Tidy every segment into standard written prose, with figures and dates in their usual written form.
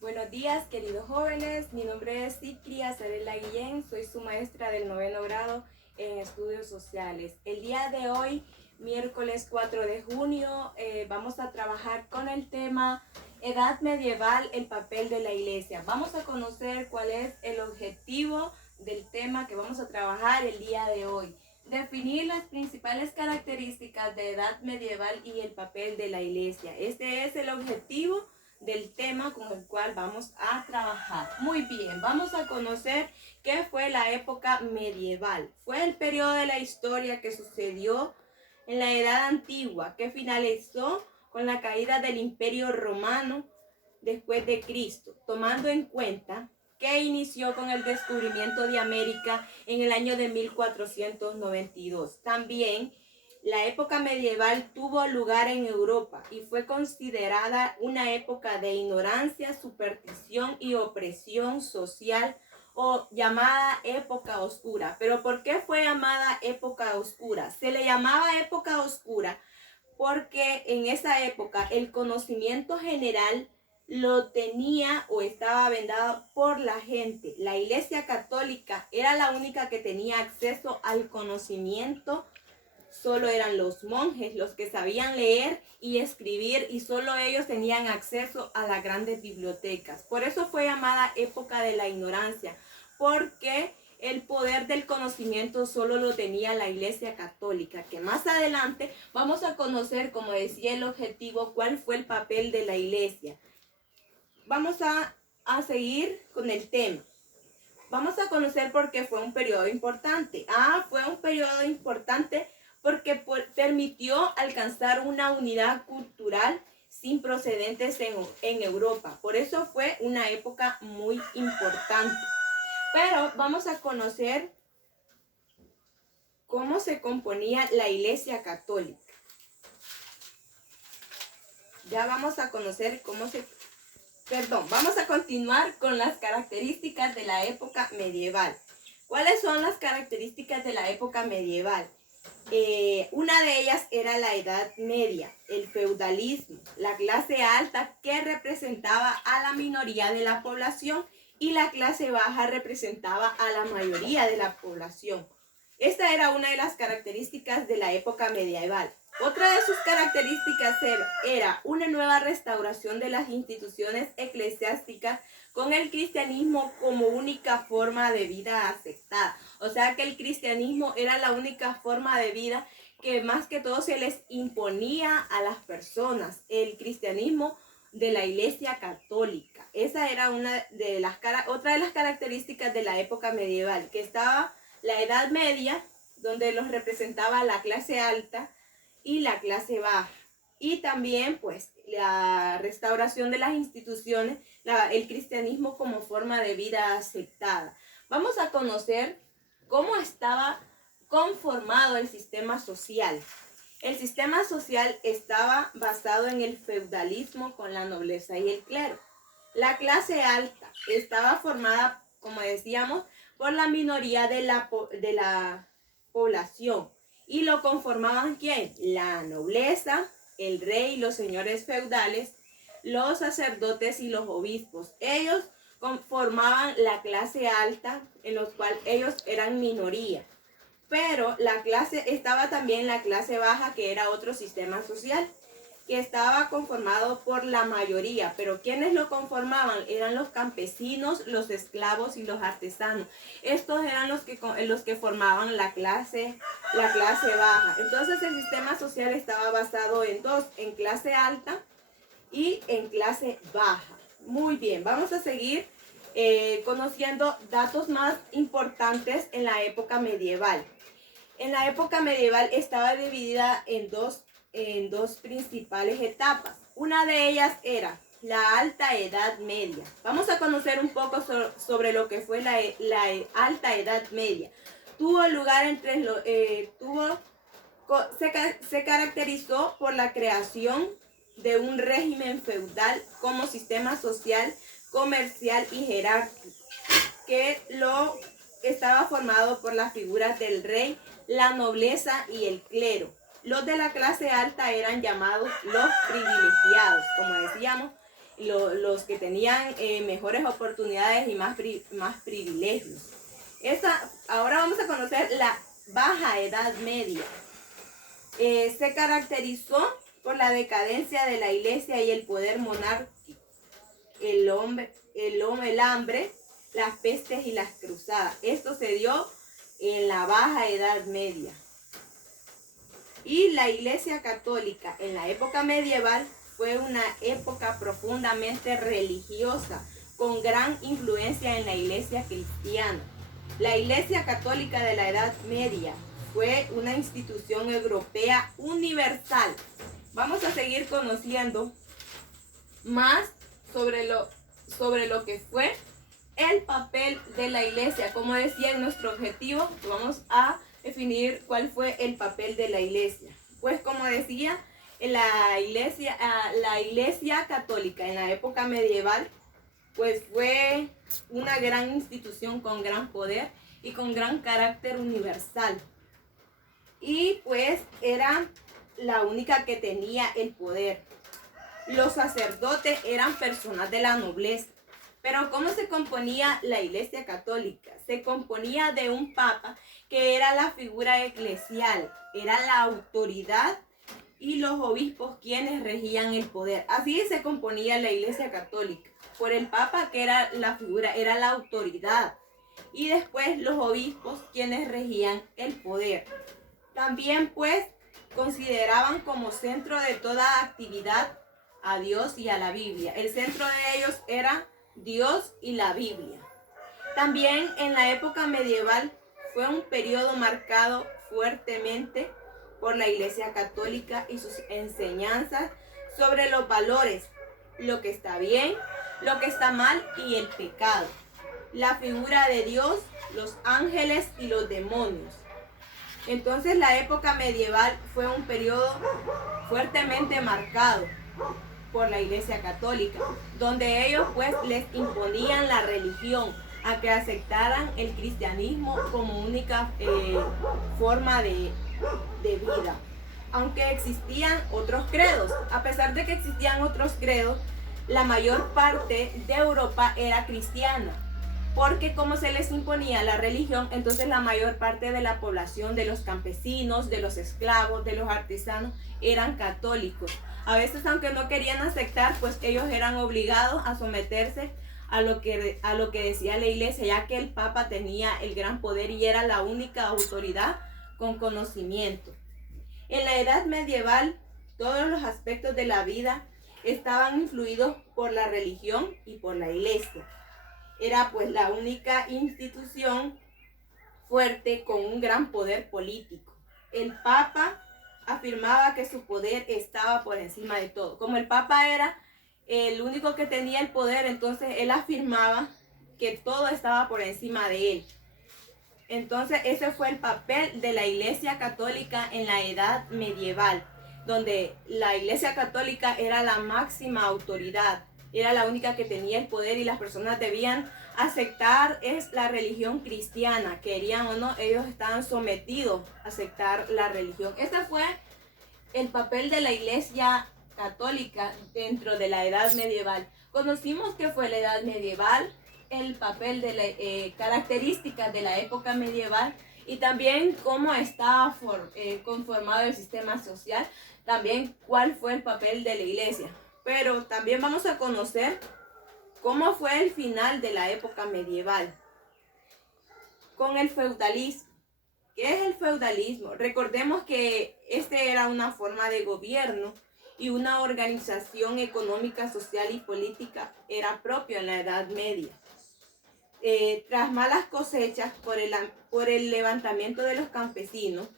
Buenos días, queridos jóvenes. Mi nombre es Sikri Azarela Guillén. Soy su maestra del 9º grado en estudios sociales. El día de hoy, miércoles 4 de junio, vamos a trabajar con el tema Edad Medieval, el papel de la Iglesia. Vamos a conocer cuál es el objetivo del tema que vamos a trabajar el día de hoy. Definir las principales características de Edad Medieval y el papel de la Iglesia. Este es el objetivo del tema con el cual vamos a trabajar. Muy bien, vamos a conocer qué fue la época medieval. Fue el periodo de la historia que sucedió en la Edad Antigua, que finalizó con la caída del Imperio Romano después de Cristo, tomando en cuenta que inició con el descubrimiento de América en el año de 1492. También la época medieval tuvo lugar en Europa y fue considerada una época de ignorancia, superstición y opresión social, o llamada época oscura. ¿Pero por qué fue llamada época oscura? Se le llamaba época oscura porque en esa época el conocimiento general lo tenía o estaba vendado por la gente. La Iglesia Católica era la única que tenía acceso al conocimiento. Solo eran los monjes los que sabían leer y escribir, y solo ellos tenían acceso a las grandes bibliotecas. Por eso fue llamada época de la ignorancia, porque el poder del conocimiento solo lo tenía la Iglesia Católica, que más adelante vamos a conocer, como decía el objetivo, cuál fue el papel de la Iglesia. Vamos a seguir con el tema. Vamos a conocer por qué fue un periodo importante. Fue un periodo importante porque permitió alcanzar una unidad cultural sin precedentes en Europa. Por eso fue una época muy importante. Pero vamos a conocer cómo se componía la Iglesia Católica. Ya vamos a conocer vamos a continuar con las características de la época medieval. ¿Cuáles son las características de la época medieval? Una de ellas era la Edad Media, el feudalismo, la clase alta que representaba a la minoría de la población y la clase baja representaba a la mayoría de la población. Esta era una de las características de la época medieval. Otra de sus características era una nueva restauración de las instituciones eclesiásticas con el cristianismo como única forma de vida aceptada. O sea que el cristianismo era la única forma de vida que más que todo se les imponía a las personas. El cristianismo de la Iglesia Católica. Esa era otra de las características de la época medieval, que estaba la Edad Media, donde los representaba la clase alta y la clase baja, y también pues la restauración de las instituciones, el cristianismo como forma de vida aceptada. Vamos a conocer cómo estaba conformado el sistema social. El sistema social estaba basado en el feudalismo con la nobleza y el clero. La clase alta estaba formada, como decíamos, por la minoría de la población. ¿Y lo conformaban quién? La nobleza, el rey, los señores feudales, los sacerdotes y los obispos. Ellos conformaban la clase alta, en los cuales ellos eran minoría. Pero estaba también la clase baja, que era otro sistema social, que estaba conformado por la mayoría. Pero ¿quiénes lo conformaban? Eran los campesinos, los esclavos y los artesanos. Estos eran los que formaban la clase baja. Entonces el sistema social estaba basado en dos, en clase alta y en clase baja. Muy bien, vamos a seguir conociendo datos más importantes en la época medieval. En la época medieval estaba dividida en dos principales etapas. Una de ellas era la Alta Edad Media. Vamos a conocer un poco sobre lo que fue la Alta Edad Media. Se caracterizó por la creación de un régimen feudal como sistema social, comercial y jerárquico, que estaba formado por las figuras del rey, la nobleza y el clero. Los de la clase alta eran llamados los privilegiados, como decíamos, los que tenían mejores oportunidades y más privilegios. Ahora vamos a conocer la Baja Edad Media. Se caracterizó por la decadencia de la iglesia y el poder monárquico, el hambre, las pestes y las cruzadas. Esto se dio en la Baja Edad Media. Y la Iglesia Católica en la época medieval fue una época profundamente religiosa, con gran influencia en la Iglesia cristiana. La Iglesia Católica de la Edad Media fue una institución europea universal. Vamos a seguir conociendo más sobre lo que fue el papel de la iglesia. Como decía, en nuestro objetivo vamos a definir cuál fue el papel de la iglesia. Pues como decía, la iglesia católica en la época medieval pues fue una gran institución con gran poder y con gran carácter universal. Y pues era la única que tenía el poder. Los sacerdotes eran personas de la nobleza. Pero ¿cómo se componía la Iglesia Católica? Se componía de un papa que era la figura eclesial, era la autoridad, y los obispos quienes regían el poder. Así se componía la Iglesia Católica, por el papa que era la figura, era la autoridad, y después los obispos quienes regían el poder. También pues consideraban como centro de toda actividad a Dios y a la Biblia. El centro de ellos era Dios y la Biblia. También en la época medieval fue un periodo marcado fuertemente por la Iglesia Católica y sus enseñanzas sobre los valores, lo que está bien, lo que está mal y el pecado, la figura de Dios, los ángeles y los demonios. Entonces la época medieval fue un periodo fuertemente marcado por la Iglesia Católica, donde ellos pues les imponían la religión, a que aceptaran el cristianismo como única forma de vida. Aunque existían otros credos, a pesar de que existían otros credos, la mayor parte de Europa era cristiana, porque como se les imponía la religión, entonces la mayor parte de la población, de los campesinos, de los esclavos, de los artesanos, eran católicos. A veces, aunque no querían aceptar, pues ellos eran obligados a someterse a lo que decía la iglesia, ya que el papa tenía el gran poder y era la única autoridad con conocimiento. En la edad medieval, todos los aspectos de la vida estaban influidos por la religión y por la iglesia. Era pues la única institución fuerte con un gran poder político. El papa afirmaba que su poder estaba por encima de todo. Como el papa era el único que tenía el poder, entonces él afirmaba que todo estaba por encima de él. Entonces ese fue el papel de la Iglesia Católica en la edad medieval, donde la Iglesia Católica era la máxima autoridad, era la única que tenía el poder y las personas debían aceptar la religión cristiana, querían o no, ellos estaban sometidos a aceptar la religión. Este fue el papel de la Iglesia Católica dentro de la edad medieval. Conocimos qué fue la edad medieval, el papel de la características de la época medieval y también cómo estaba conformado el sistema social, también cuál fue el papel de la iglesia. Pero también vamos a conocer cómo fue el final de la época medieval con el feudalismo. ¿Qué es el feudalismo? Recordemos que este era una forma de gobierno y una organización económica, social y política era propio en la Edad Media. Tras malas cosechas por el levantamiento de los campesinos,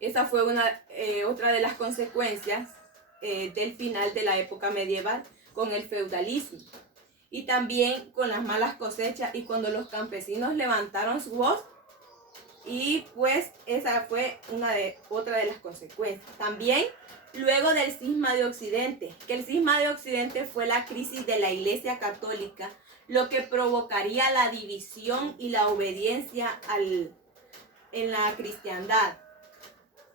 esa fue otra de las consecuencias del final de la época medieval con el feudalismo. Y también con las malas cosechas y cuando los campesinos levantaron su voz, y pues esa fue otra de las consecuencias. También luego del cisma de Occidente, que el cisma de Occidente fue la crisis de la Iglesia Católica, lo que provocaría la división y la obediencia en la cristiandad.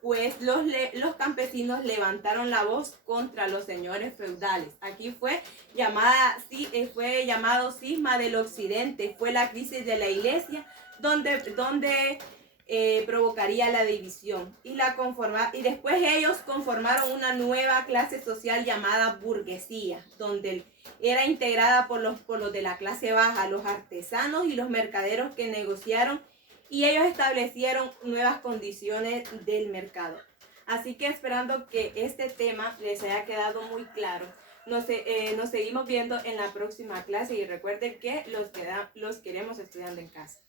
pues los campesinos levantaron la voz contra los señores feudales. Aquí fue llamado cisma del occidente, fue la crisis de la iglesia donde provocaría la división y después ellos conformaron una nueva clase social llamada burguesía, donde era integrada por los de la clase baja, los artesanos y los mercaderos que negociaron, y ellos establecieron nuevas condiciones del mercado. Así que esperando que este tema les haya quedado muy claro, nos seguimos viendo en la próxima clase, y recuerden que los queremos estudiando en casa.